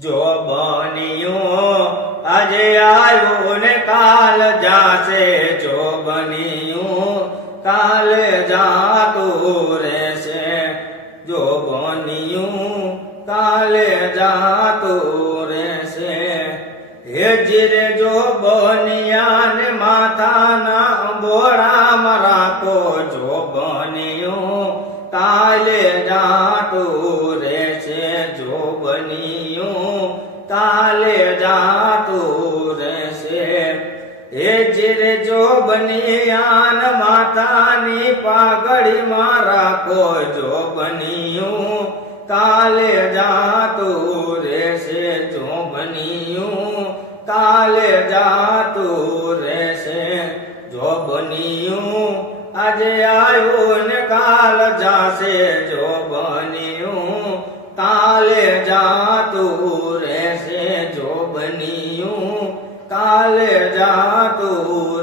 જો બન્યું આજે આવ્યું ને કાલ જાશે, જો બન્યું કાલે જાતું રહેશે, જો બન્યું કાલે જાતું રહેશે। હેજીરે જો બન્યા ને માથાના બોળામાં રાખો, જો બન્યું કાલે જાતું રહેશે, જો બન્યું કાલે જાતું રહેશે। હેજીરે જો બન્યા માથાની પાઘડીમાં રાખો, જો બન્યું કાલે જાતું રહેશે, જો બન્યું કાલે જાતું રહેશે। જો બન્યું આજે આવ્યું ને કાલ જાશે, જો બન્યું કાલે જાતું રહેશે, જો બન્યું કાલે જાતું